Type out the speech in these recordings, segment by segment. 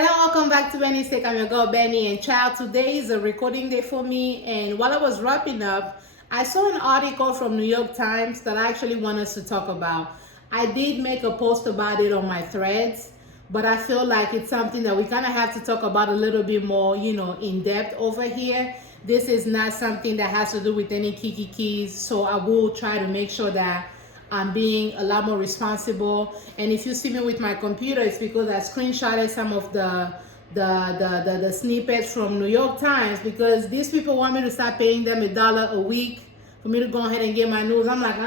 Hello, welcome back to bennystake. I'm your girl Benny, and child, today is a recording day for me. And while I was wrapping up, I saw an article from New York Times that I actually want us to talk about. I did make a post about it on my threads, but I feel like it's something that we kind of have to talk about a little bit more, in depth over here. This is not something that has to do with any kikis, so I will try to make sure that I'm being a lot more responsible. And if you see me with my computer, it's because I screenshotted some of the snippets from New York Times, because these people want me to start paying them $1 a week for me to go ahead and get my news. I'm like,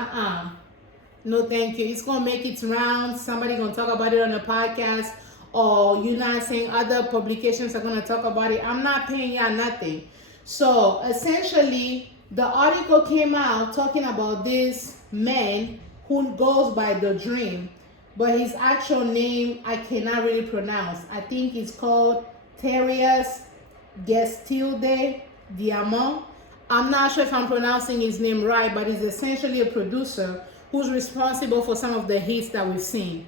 no thank you. It's gonna make its rounds. Somebody gonna talk about it on a podcast, or you not saying other publications are gonna talk about it. I'm not paying y'all nothing. So essentially, the article came out talking about this man who goes by The Dream, but his actual name I cannot really pronounce. I think it's called Terius Gestilde Diamant. I'm not sure if I'm pronouncing his name right, but he's essentially a producer who's responsible for some of the hits that we've seen.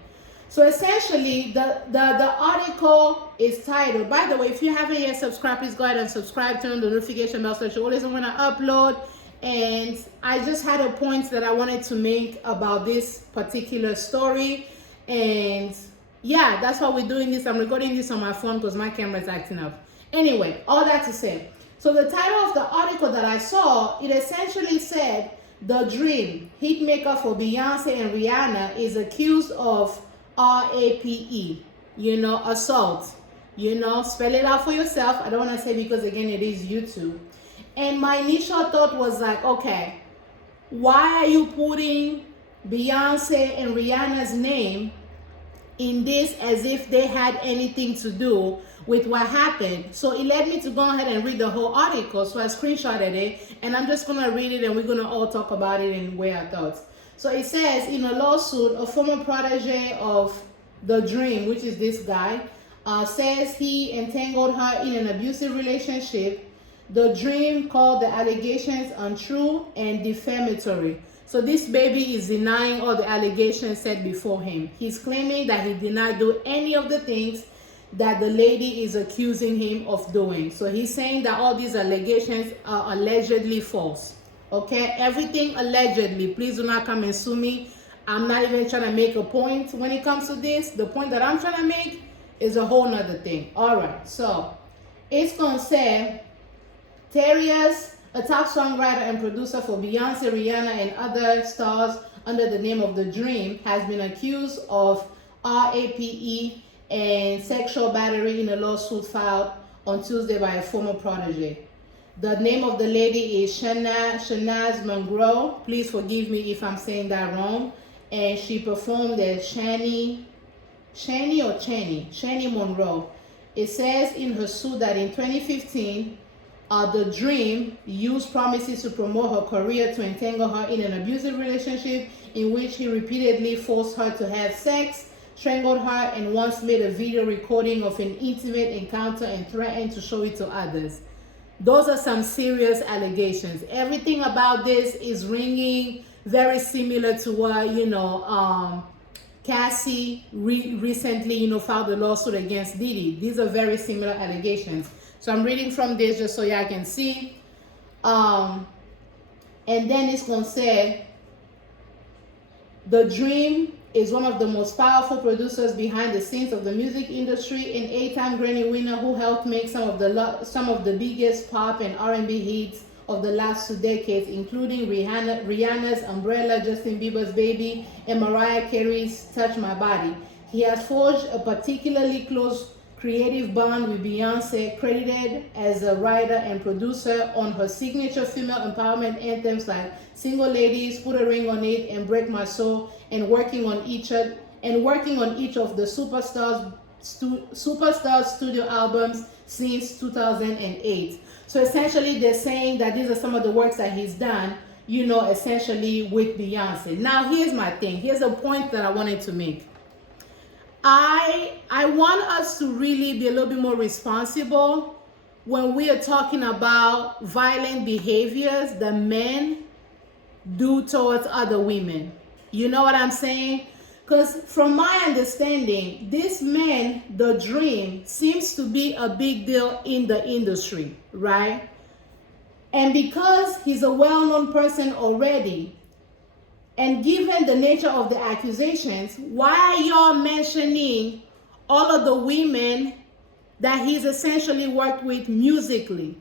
So essentially, the article is titled, by the way, if you haven't yet subscribed, please go ahead and subscribe, turn on the notification bell so that you always know when I upload. And I just had a point that I wanted to make about this particular story. And yeah, that's why we're doing this. I'm recording this on my phone because my camera is acting up. Anyway, all that to say. So the title of the article that I saw, it essentially said, The Dream, hitmaker for Beyonce and Rihanna, is accused of RAPE, assault. Spell it out for yourself. I don't want to say because, again, it is YouTube. And my initial thought was like, okay, why are you putting Beyonce and Rihanna's name in this as if they had anything to do with what happened? So it led me to go ahead and read the whole article. So I screenshotted it, and I'm just going to read it, and we're going to all talk about it and weigh our thoughts. So it says, in a lawsuit, a former protege of The Dream, which is this guy, says he entangled her in an abusive relationship. The Dream called the allegations untrue and defamatory. So this baby is denying all the allegations said before him. He's claiming that he did not do any of the things that the lady is accusing him of doing. So he's saying that all these allegations are allegedly false. Okay, everything allegedly. Please do not come and sue me. I'm not even trying to make a point when it comes to this. The point that I'm trying to make is a whole nother thing. All right, so it's going to say, Terius, a top songwriter and producer for Beyonce, Rihanna, and other stars under the name of The Dream, has been accused of RAPE and sexual battery in a lawsuit filed on Tuesday by a former protege. The name of the lady is Shanaz Monroe. Please forgive me if I'm saying that wrong. And she performed as Shani Monroe. It says in her suit that in 2015, The Dream used promises to promote her career to entangle her in an abusive relationship in which he repeatedly forced her to have sex, strangled her, and once made a video recording of an intimate encounter and threatened to show it to others. Those are some serious allegations. Everything about this is ringing very similar to what, Cassie recently, filed a lawsuit against Diddy. These are very similar allegations. So I'm reading from this just so y'all can see. And then it's going to say, The Dream is one of the most powerful producers behind the scenes of the music industry, an 8-time Grammy winner who helped make some of the biggest pop and R&B hits of the last 2 decades, including Rihanna's Umbrella, Justin Bieber's Baby, and Mariah Carey's Touch My Body. He has forged a particularly close creative bond with Beyonce, credited as a writer and producer on her signature female empowerment anthems like Single Ladies, Put a Ring on It, and Break My Soul, and working on each of the Superstars studio albums since 2008. So essentially they're saying that these are some of the works that he's done, essentially with Beyonce. Now here's my thing. Here's a point that I wanted to make. I want us to really be a little bit more responsible when we are talking about violent behaviors that men do towards other women. You know what I'm saying? Because from my understanding, this man, the dream, seems to be a big deal in the industry, right? And because he's a well-known person already, and given the nature of the accusations, why are y'all mentioning all of the women that he's essentially worked with musically?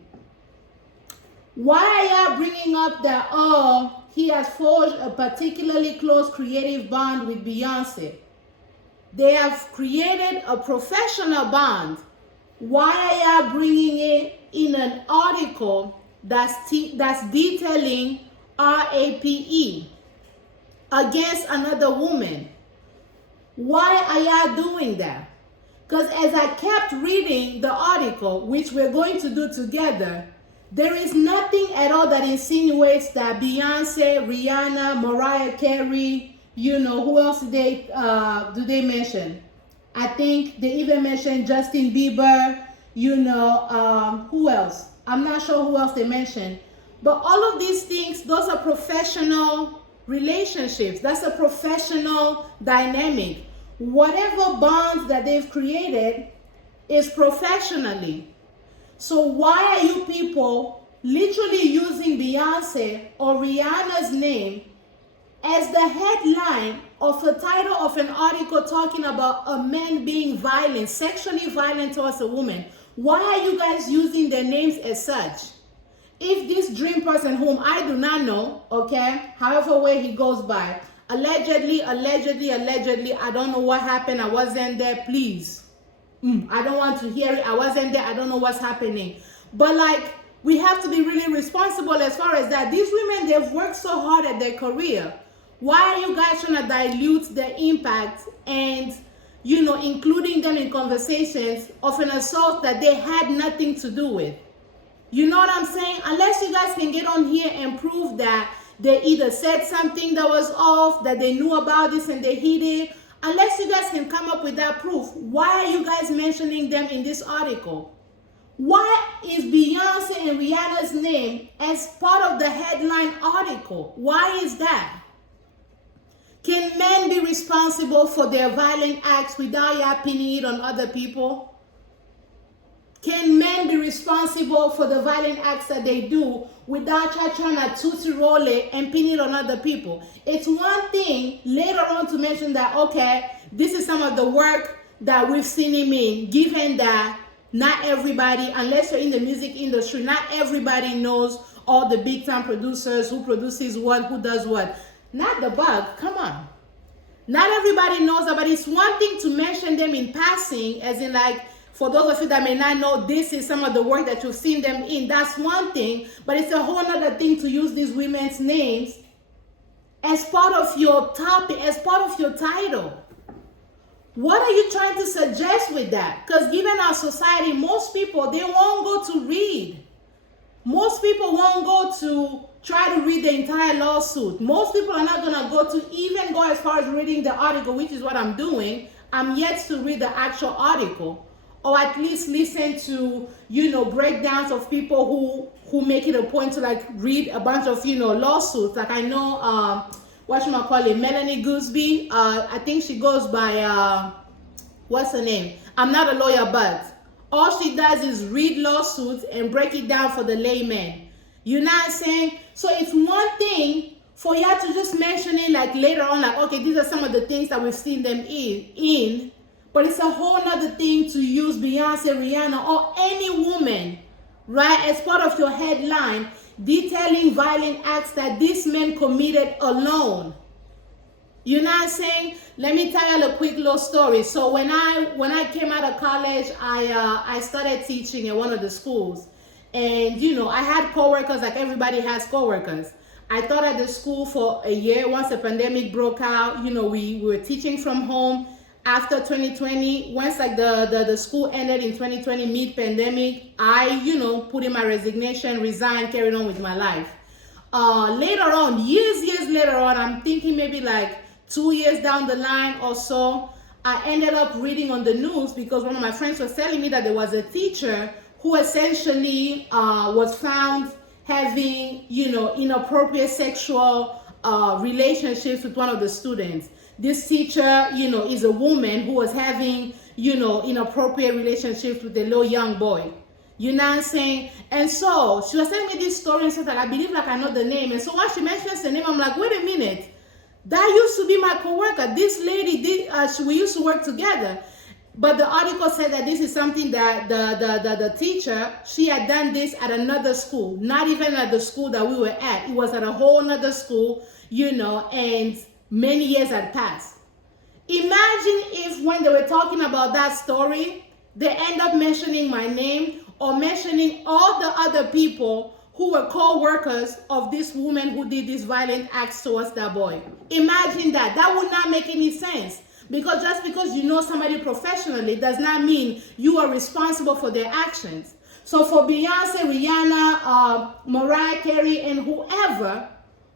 Why are y'all bringing up that, oh, he has forged a particularly close creative bond with Beyonce? They have created a professional bond. Why are y'all bringing it in an article that's detailing RAPE against another woman? Why are y'all doing that? Because as I kept reading the article, which we're going to do together, there is nothing at all that insinuates that Beyonce, Rihanna, Mariah Carey, who else do they mention? I think they even mentioned Justin Bieber, who else? I'm not sure who else they mentioned. But all of these things, those are professional relationships. That's a professional dynamic. Whatever bonds that they've created is professionally. So why are you people literally using Beyonce or Rihanna's name as the headline of a title of an article talking about a man being violent, sexually violent towards a woman? Why are you guys using their names as such? If this dream person, whom I do not know, okay, however way he goes by, allegedly, I don't know what happened, I wasn't there, please. I don't want to hear it, I wasn't there, I don't know what's happening. But like, we have to be really responsible as far as that. These women, they've worked so hard at their career. Why are you guys trying to dilute their impact and, including them in conversations of an assault that they had nothing to do with? You know what I'm saying? Unless you guys can get on here and prove that they either said something that was off, that they knew about this and they hid it, unless you guys can come up with that proof, why are you guys mentioning them in this article? Why is Beyonce and Rihanna's name as part of the headline article? Why is that? Can men be responsible for their violent acts without y'all pinning it on other people? Can men be responsible for the violent acts that they do without y'all trying to tootsie roll it and pin it on other people? It's one thing later on to mention that, okay, this is some of the work that we've seen him in, given that not everybody, unless you're in the music industry, not everybody knows all the big time producers, who produces what, who does what. Not the bug, come on. Not everybody knows that, but it's one thing to mention them in passing, as in like, for those of you that may not know, this is some of the work that you've seen them in. That's one thing, but it's a whole other thing to use these women's names as part of your topic, as part of your title. What are you trying to suggest with that? Because given our society, most people, they won't go to read. Most people won't go to try to read the entire lawsuit. Most people are not going to go to even go as far as reading the article, which is what I'm doing. I'm yet to read the actual article, or at least listen to, breakdowns of people who make it a point to like read a bunch of, lawsuits. Like I know, Melanie Gooseby, I think she goes by, what's her name? I'm not a lawyer, but all she does is read lawsuits and break it down for the layman. You know what I'm saying? So it's one thing for y'all to just mention it like later on, like, okay, these are some of the things that we've seen them in. But it's a whole other thing to use Beyonce, Rihanna, or any woman, right, as part of your headline, detailing violent acts that these men committed alone. You know what I'm saying? Let me tell you a quick little story. So when I came out of college, I started teaching at one of the schools. And, I had coworkers, like everybody has coworkers. I taught at the school for a year. Once the pandemic broke out, we were teaching from home. After 2020, once like the school ended in 2020 mid-pandemic, I, put in my resignation, resigned, carried on with my life. Later on, years later on, I'm thinking maybe like 2 years down the line or so, I ended up reading on the news because one of my friends was telling me that there was a teacher who essentially was found having, inappropriate sexual relationships with one of the students. this teacher, is a woman who was having, inappropriate relationships with a little young boy. You know what I'm saying? And so she was telling me this story and said that I believe like I know the name. And so when she mentions the name, I'm like, wait a minute. That used to be my coworker. This lady we used to work together. But the article said that this is something that the teacher, she had done this at another school, not even at the school that we were at. It was at a whole other school, and many years had passed. Imagine if when they were talking about that story, they end up mentioning my name or mentioning all the other people who were co-workers of this woman who did these violent acts towards that boy. Imagine that. That would not make any sense. Because just because you know somebody professionally does not mean you are responsible for their actions. So for Beyonce, Rihanna, Mariah Carey, and whoever,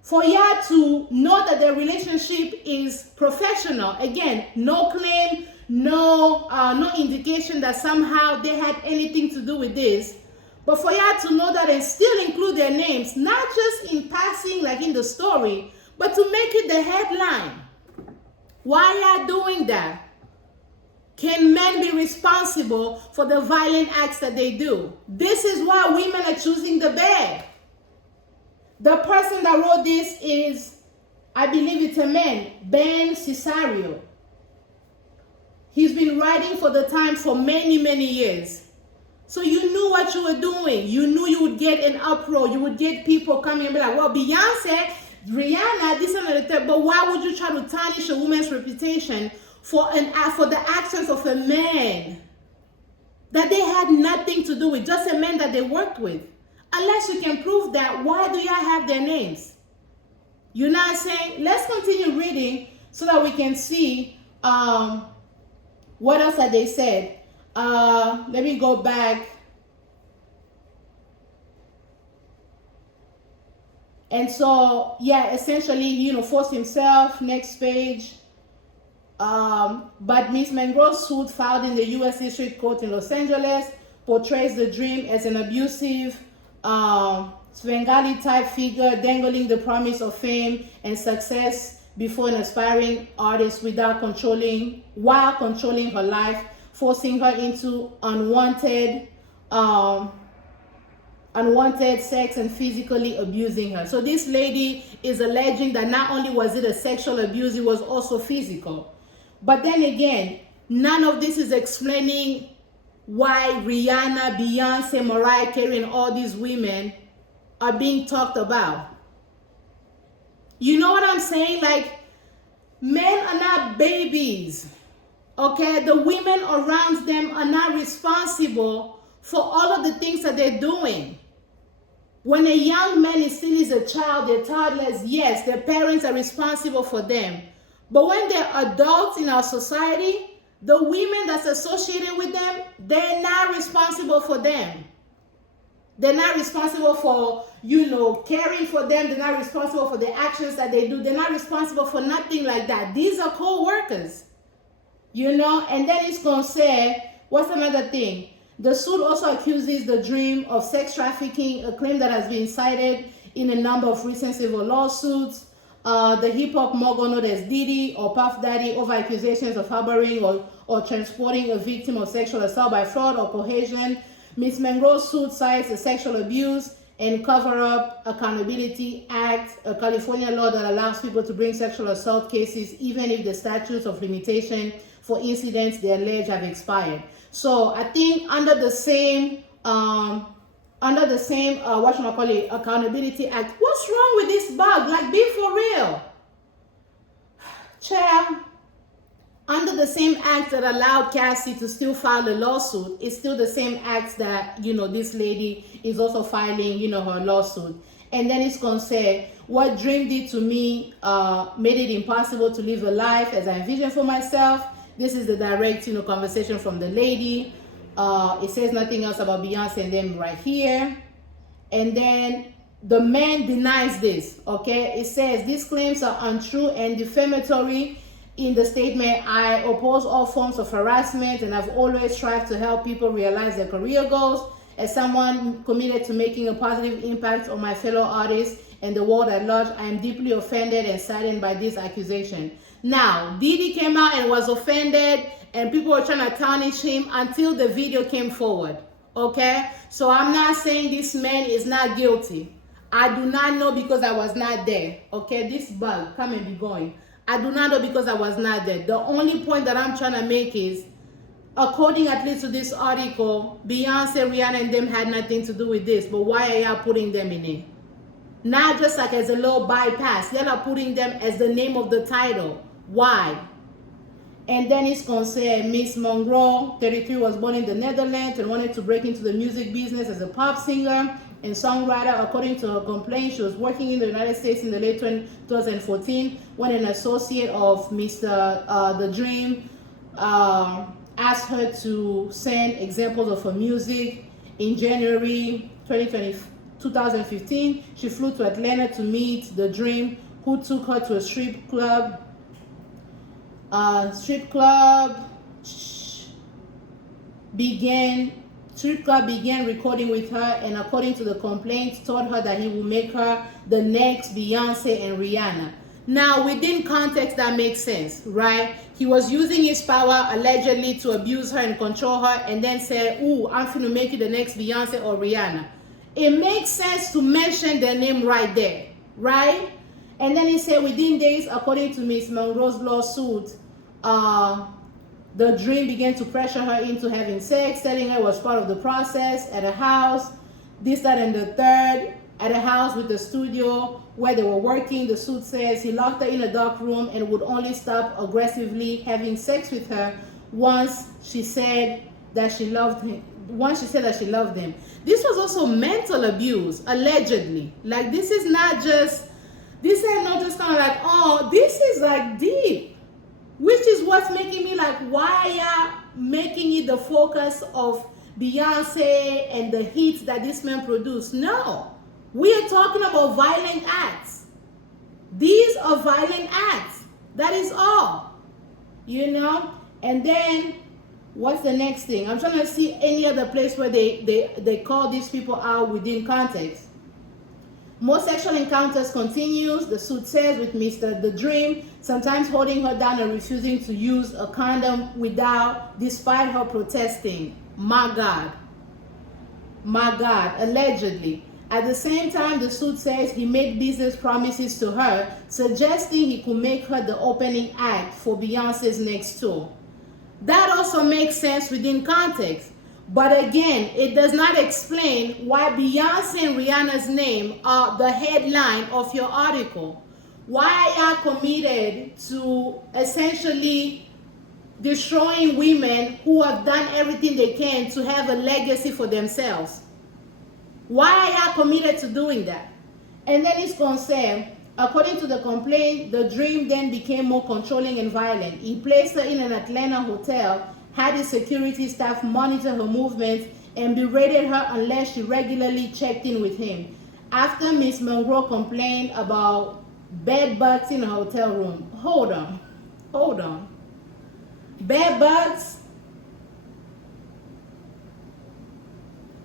for y'all to know that their relationship is professional, again, no claim, no indication that somehow they had anything to do with this. But for y'all to know that and still include their names, not just in passing like in the story, but to make it the headline. Why y'all doing that? Can men be responsible for the violent acts that they do? This is why women are choosing the bed. The person that wrote this is, I believe it's a man, Ben Cesario. He's been writing for the Times for many, many years. So you knew what you were doing. You knew you would get an uproar. You would get people coming and be like, well, Beyonce, Rihanna, this and that, but why would you try to tarnish a woman's reputation for the actions of a man that they had nothing to do with, just a man that they worked with? Unless you can prove that, why do y'all have their names? You know what I'm saying? Let's continue reading so that we can see what else that they said. Let me go back. And so, yeah, essentially, forced himself. Next page. But Ms. Monroe's suit filed in the U.S. District Court in Los Angeles portrays the dream as an abusive, Svengali-type figure dangling the promise of fame and success before an aspiring artist while controlling her life, forcing her into unwanted sex and physically abusing her. So this lady is alleging that not only was it a sexual abuse, it was also physical. But then again, none of this is explaining why Rihanna, Beyonce, Mariah Carey, and all these women are being talked about. You know what I'm saying? Like, men are not babies. Okay, the women around them are not responsible for all of the things that they're doing. When a young man is a child, they're toddlers, yes, their parents are responsible for them. But when they're adults in our society, the women that's associated with them, they're not responsible for them. They're not responsible for, caring for them. They're not responsible for the actions that they do. They're not responsible for nothing like that. These are co-workers. And then it's going to say, what's another thing? The suit also accuses the dream of sex trafficking, a claim that has been cited in a number of recent civil lawsuits. The hip-hop mogul known as Diddy or Puff Daddy over accusations of harboring or transporting a victim of sexual assault by fraud or coercion. Ms. Monroe's suit cites the Sexual Abuse and Cover-Up Accountability Act, a California law that allows people to bring sexual assault cases even if the statutes of limitation for incidents they allege have expired. So I think under the same Accountability Act, what's wrong with this bug? Like, be for real. Child, under the same act that allowed Cassie to still file a lawsuit, it's still the same act that, this lady is also filing, her lawsuit. And then it's going to say, what dream did to me made it impossible to live a life as I envisioned for myself. This is the direct, conversation from the lady. It says nothing else about Beyonce and them right here. And then the man denies this, okay? It says, these claims are untrue and defamatory. In the statement, I oppose all forms of harassment and I've always strived to help people realize their career goals. As someone committed to making a positive impact on my fellow artists and the world at large, I am deeply offended and saddened by this accusation. Now, Diddy came out and was offended, and people were trying to tarnish him until the video came forward. Okay? So I'm not saying this man is not guilty. I do not know because I was not there. Okay? This bug, come and be going. I do not know because I was not there. The only point that I'm trying to make is, according at least to this article, Beyonce, Rihanna, and them had nothing to do with this. But why are y'all putting them in it? Not just like as a little bypass. Y'all are putting them as the name of the title. Why? And then it's concerned Miss Monroe, 33, was born in the Netherlands and wanted to break into the music business as a pop singer and songwriter. According to her complaint, she was working in the United States in the late 2014 when an associate of Mr. The Dream asked her to send examples of her music. In January 2015, she flew to Atlanta to meet The Dream, who took her to a strip club began recording with her, and according to the complaint, told her that he will make her the next Beyonce and Rihanna. Now, within context, that makes sense, right? He was using his power allegedly to abuse her and control her, and then said, ooh, I'm finna make you the next Beyonce or Rihanna. It makes sense to mention their name right there, right? And then he said within days, according to Miss Monroe's lawsuit, The Dream began to pressure her into having sex, telling her it was part of the process at a house, this, that, and the third, at a house with a studio where they were working. The suit says he locked her in a dark room and would only stop aggressively having sex with her once she said that she loved him. This was also mental abuse, allegedly. Like, this ain't not just kind of like, oh, this is like deep, which is what's making me like, why are making it the focus of Beyonce and the hits that this man produced? No, we are talking about violent acts. These are violent acts. That is all, you know. And then what's the next thing? I'm trying to see any other place where they call these people out within context. More sexual encounters continues, the suit says, with Mr. The Dream, sometimes holding her down and refusing to use a condom despite her protesting. My God, allegedly. At the same time, the suit says he made business promises to her, suggesting he could make her the opening act for Beyonce's next tour. That also makes sense within context. But again, it does not explain why Beyonce and Rihanna's name are the headline of your article. Why are you committed to essentially destroying women who have done everything they can to have a legacy for themselves? Why are you committed to doing that? And then it's concerned, according to the complaint, The Dream then became more controlling and violent. He placed her in an Atlanta hotel, had his security staff monitor her movements, and berated her unless she regularly checked in with him. After Miss Monroe complained about bed bugs in a hotel room. Hold on. Bed bugs?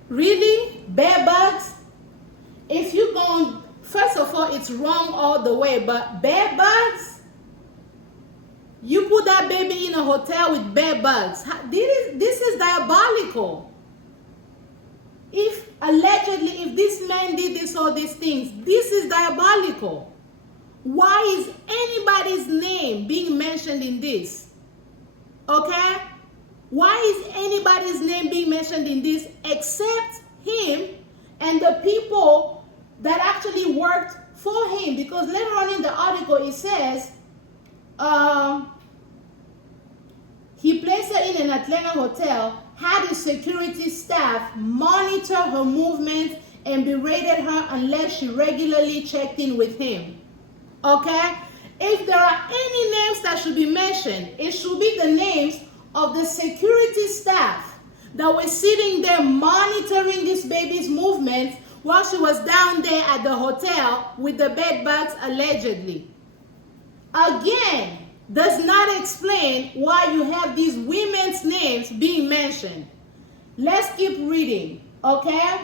Really? Bed bugs? If you go, first of all, it's wrong all the way, but bed bugs? You put that baby in a hotel with bed bugs. This is diabolical. If this man did all these things, this is diabolical. Why is anybody's name being mentioned in this? Okay? Why is anybody's name being mentioned in this except him and the people that actually worked for him? Because later on in the article it says, he placed her in an Atlanta hotel, had his security staff monitor her movements, and berated her unless she regularly checked in with him. Okay? If there are any names that should be mentioned, it should be the names of the security staff that were sitting there monitoring this baby's movements while she was down there at the hotel with the bed bugs, allegedly. Again, does not explain why you have these women's names being mentioned. Let's keep reading, okay?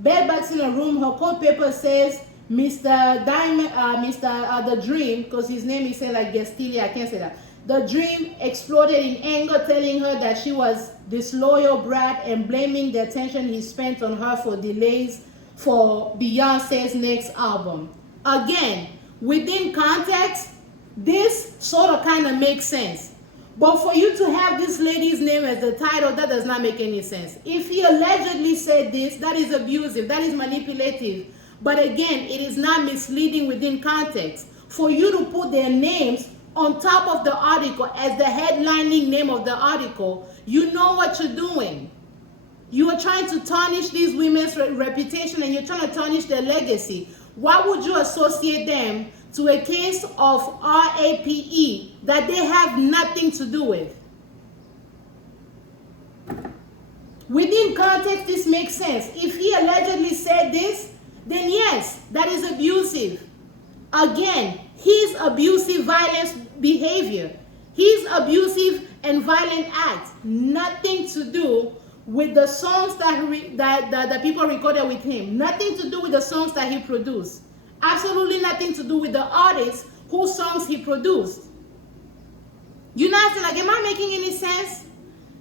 Bed bugs in a room, her court paper says Mr. Diamond, the Dream, because his name is said like Gestilia, I can't say that. The Dream exploded in anger, telling her that she was disloyal brat and blaming the attention he spent on her for delays for Beyonce's next album. Again, within context, this sort of kind of makes sense. But for you to have this lady's name as the title, that does not make any sense. If he allegedly said this, that is abusive, that is manipulative. But again, it is not misleading within context. For you to put their names on top of the article as the headlining name of the article, you know what you're doing. You are trying to tarnish these women's reputation, and you're trying to tarnish their legacy. Why would you associate them to a case of RAPE that they have nothing to do with? Within context, this makes sense. If he allegedly said this, then yes, that is abusive. Again, his abusive violence behavior, his abusive and violent acts, nothing to do with the songs that people recorded with him, nothing to do with the songs that he produced, absolutely nothing to do with the artists whose songs he produced. You're not saying, like, am I making any sense?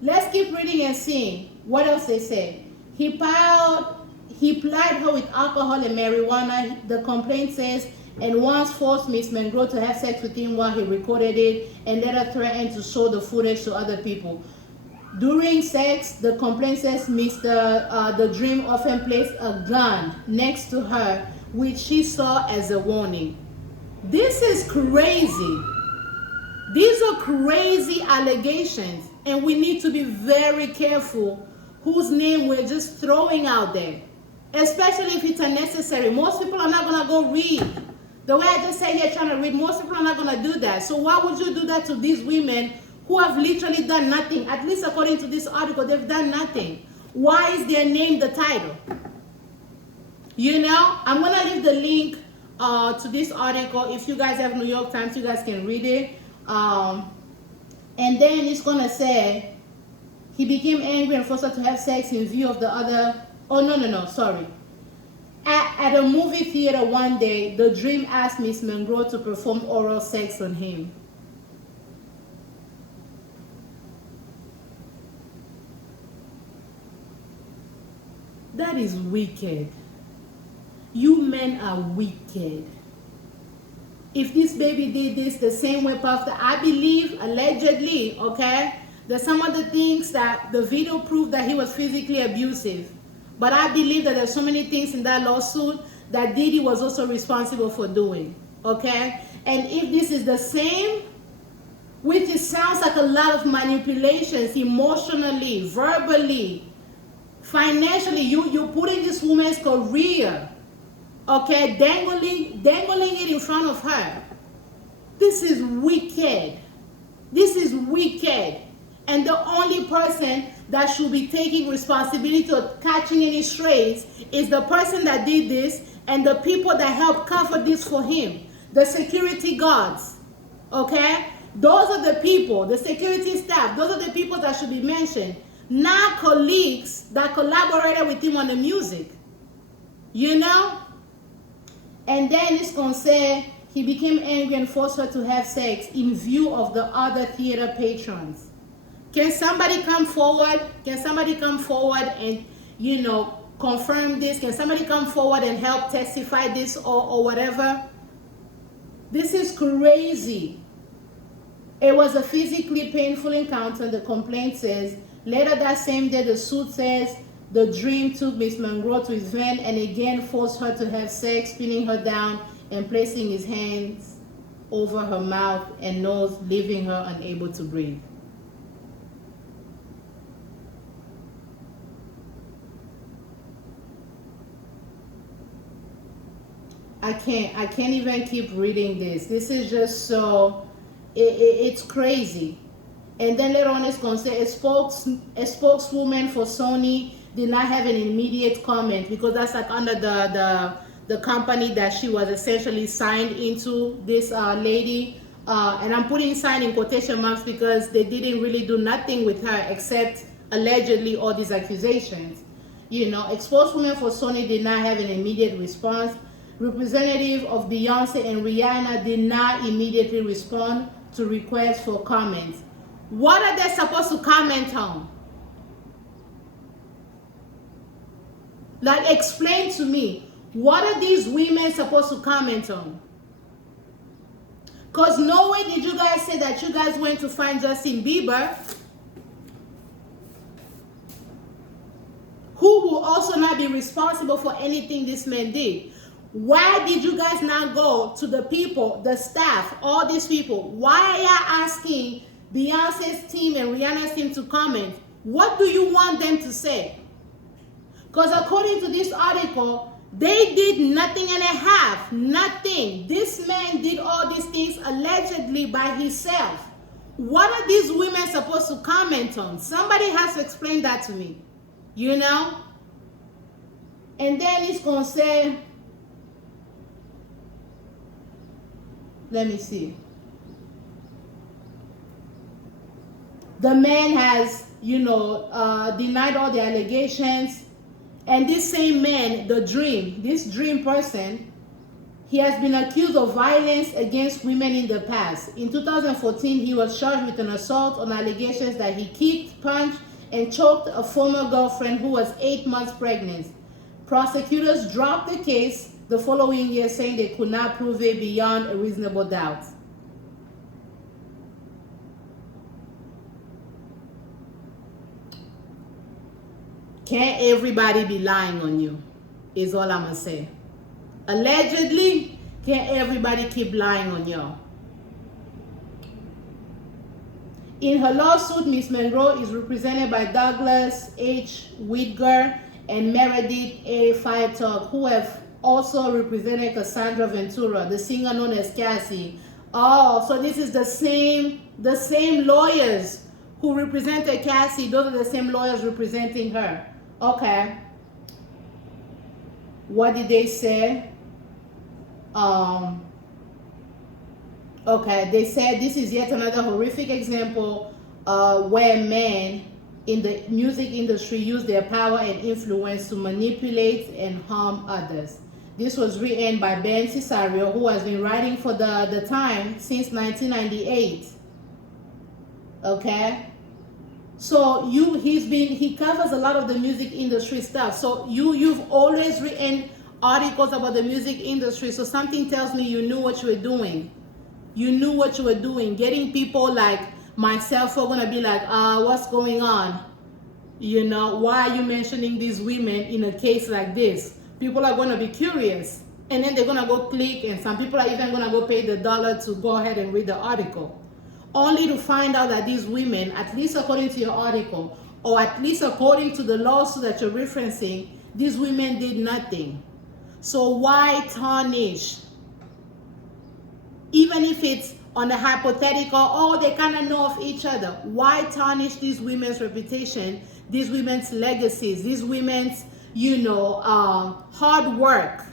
Let's keep reading and seeing what else they say. He plied her with alcohol and marijuana, the complaint says, and once forced Miss Monroe to have sex with him while he recorded it, and later threatened to show the footage to other people. During sex, the complaint says the Dream often placed a gun next to her, which she saw as a warning. This is crazy. These are crazy allegations, and we need to be very careful whose name we're just throwing out there, especially if it's unnecessary. Most people are not going to go read. The way I just said here trying to read, most people are not going to do that. So why would you do that to these women who have literally done nothing? At least according to this article, they've done nothing. Why is their name the title? You know, I'm going to leave the link to this article. If you guys have New York Times, you guys can read it. And then it's going to say, he became angry and forced her to have sex in view of the other. Oh, no, sorry. At a movie theater one day, the Dream asked Miss Monroe to perform oral sex on him. That is wicked. You men are wicked. If this baby did this the same way, Puff, I believe, allegedly, okay, that some of the things that the video proved that he was physically abusive. But I believe that there's so many things in that lawsuit that Diddy was also responsible for doing, okay? And if this is the same, which it sounds like a lot of manipulations emotionally, verbally, financially, you're putting this woman's career, okay, dangling it in front of her. This is wicked. This is wicked. And the only person that should be taking responsibility or catching any strays is the person that did this and the people that helped cover this for him. The security guards, okay? Those are the people, the security staff, those are the people that should be mentioned, not colleagues that collaborated with him on the music, you know? And then it's going to say, he became angry and forced her to have sex in view of the other theater patrons. Can somebody come forward? Can somebody come forward and, you know, confirm this? Can somebody come forward and help testify this or whatever? This is crazy. It was a physically painful encounter, the complaint says. Later that same day, the suit says the Dream took Miss Monroe to his van and again forced her to have sex, pinning her down and placing his hands over her mouth and nose, leaving her unable to breathe. I can't even keep reading this. This is just so, it's crazy. And then later on it's going to say a spokeswoman for Sony did not have an immediate comment because that's like under the company that she was essentially signed into, this lady. And I'm putting signed in quotation marks because they didn't really do nothing with her except allegedly all these accusations. You know, spokeswoman for Sony did not have an immediate response. representative of Beyonce and Rihanna did not immediately respond to requests for comments. What are they supposed to comment on? Like, explain to me, what are these women supposed to comment on? Because no way did you guys say that you guys went to find Justin Bieber, who will also not be responsible for anything this man did. Why did you guys not go to the people, the staff, all these people? Why are y'all asking Beyonce's team and Rihanna's team to comment? What do you want them to say? Because according to this article, they did nothing and a half. Nothing. This man did all these things allegedly by himself. What are these women supposed to comment on? Somebody has to explain that to me. You know? And then it's going to say, let me see. The man has, denied all the allegations. And this same man, this dream person, he has been accused of violence against women in the past. In 2014, he was charged with an assault on allegations that he kicked, punched, and choked a former girlfriend who was 8 months pregnant. Prosecutors dropped the case the following year, saying they could not prove it beyond a reasonable doubt. Can't everybody be lying on you, is all I'm going to say. Allegedly, can't everybody keep lying on y'all? In her lawsuit, Ms. Monroe is represented by Douglas H. Whitger and Meredith A. Firetalk, who have also represented Cassandra Ventura, the singer known as Cassie. Oh, so this is the same lawyers who represented Cassie. Those are the same lawyers representing her. Okay. What did they say? Okay, they said this is yet another horrific example where men in the music industry use their power and influence to manipulate and harm others. This was written by Ben Cesario, who has been writing for the Time since 1998. Okay? So he covers a lot of the music industry stuff. So you've always written articles about the music industry. So something tells me you knew what you were doing. You knew what you were doing. Getting people like myself who are gonna be like, what's going on? Why are you mentioning these women in a case like this? People are gonna be curious. And then they're gonna go click, and some people are even gonna go pay the $1 to go ahead and read the article. Only to find out that these women, at least according to your article, or at least according to the lawsuit that you're referencing, these women did nothing. So why tarnish? Even if it's on a hypothetical, they kind of know of each other. Why tarnish these women's reputation, these women's legacies, these women's, hard work?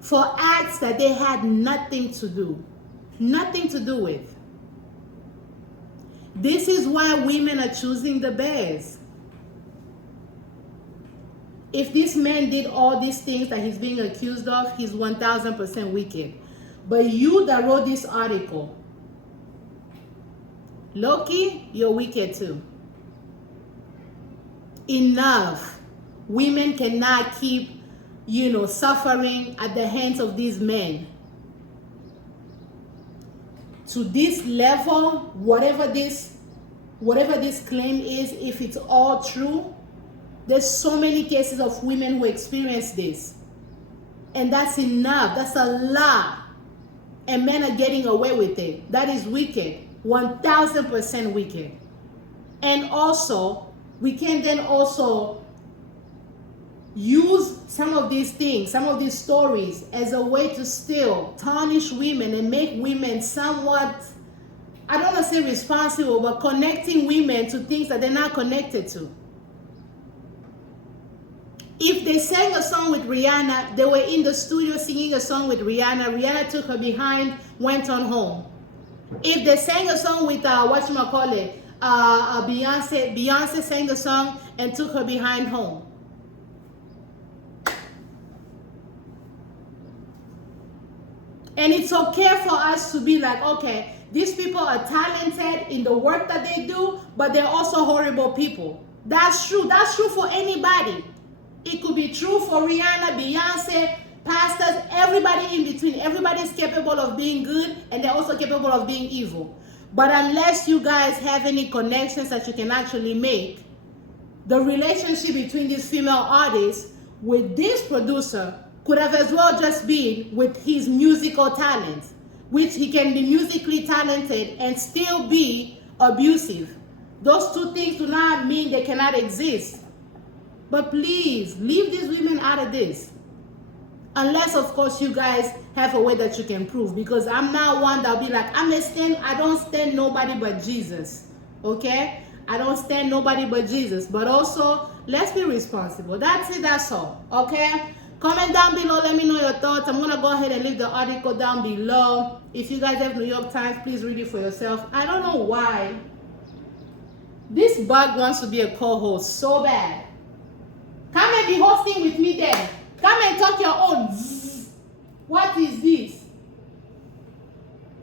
For acts that they had nothing to do with. This is why women are choosing the bears. If this man did all these things that he's being accused of, he's 1000% wicked. But you that wrote this article, Loki, you're wicked too. Enough. Women cannot keep suffering at the hands of these men. To this level, whatever this claim is, if it's all true, there's so many cases of women who experience this. And that's enough. That's a lot. And men are getting away with it. That is wicked. 1000% wicked. And also, we can then also use some of these things, some of these stories as a way to still tarnish women and make women somewhat, I don't want to say responsible, but connecting women to things that they're not connected to. If they sang a song with Rihanna, they were in the studio singing a song with Rihanna. Rihanna took her behind, went on home. If they sang a song with Beyonce sang the song and took her behind home. And it's okay for us to be like, okay, these people are talented in the work that they do, but they're also horrible people. That's true. That's true for anybody. It could be true for Rihanna, Beyonce, pastors, everybody in between. Everybody's capable of being good, and they're also capable of being evil. But unless you guys have any connections that you can actually make, the relationship between this female artist with this producer could have as well just been with his musical talent, which he can be musically talented and still be abusive. Those two things do not mean they cannot exist. But please, leave these women out of this. Unless, of course, you guys have a way that you can prove. Because I'm not one that'll be like, I don't stand nobody but Jesus. Okay? I don't stand nobody but Jesus. But also, let's be responsible. That's it, that's all. Okay? Comment down below, let me know your thoughts. I'm going to go ahead and leave the article down below. If you guys have New York Times, please read it for yourself. I don't know why this bug wants to be a co-host so bad. Come and be hosting with me then. Come and talk your own. What is this?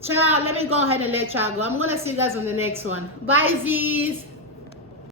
Ciao. Let me go ahead and let y'all go. I'm going to see you guys on the next one. Bye, Z's.